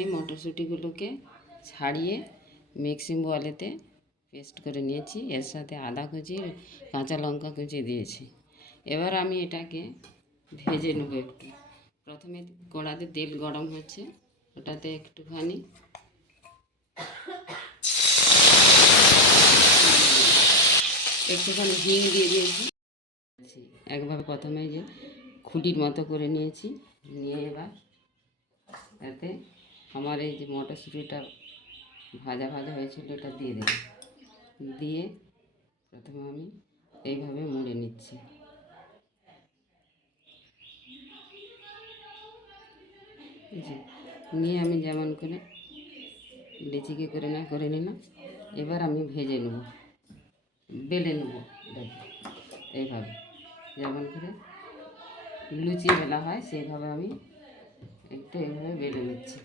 এই মটরশুঁটিগুলোকে ছাড়িয়ে mixing বোলেতে paste করে নিয়েছি। এর সাথে আদা কুচি, কাঁচা লঙ্কা কুচি দিয়েছি। এবার আমি এটাকে ভেজে নেব একটু। প্রথমে কড়াতে তেল গরম হচ্ছে, ওটাতে একটুখানি হিং দিয়ে দিয়েছি। একভাবে প্রথমে যে খুঁটির মতো করে নিয়েছি, নিয়ে এবার তাতে আমার এই যে মটরশুঁটিটা ভাজা ভাজা হয়েছিল এটা দিয়ে দেব। দিয়ে প্রথমে আমি এইভাবে মুড়ে নিচ্ছি। নিয়ে আমি যেমন করে লিচিকে করে নিলাম। এবার আমি ভেজে নেব, বেলে নেব এইভাবে, যেমন করে লুচি বেলা হয় সেইভাবে আমি একটু এইভাবে বেলে নিচ্ছি।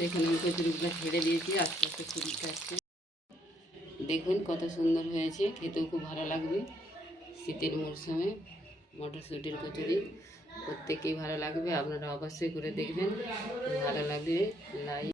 দেখুন আমি কচুরিগুলো ছেড়ে দিয়েছি, আস্তে আস্তে ফুলতে আসছে। দেখুন কত সুন্দর হয়েছে, খেতেও খুব ভালো লাগবে। শীতের মরশুমে মটরশুঁটির কচুরি প্রত্যেকেই ভালো লাগবে। আপনারা অবশ্যই করে দেখবেন, ভালো লাগলে লাইক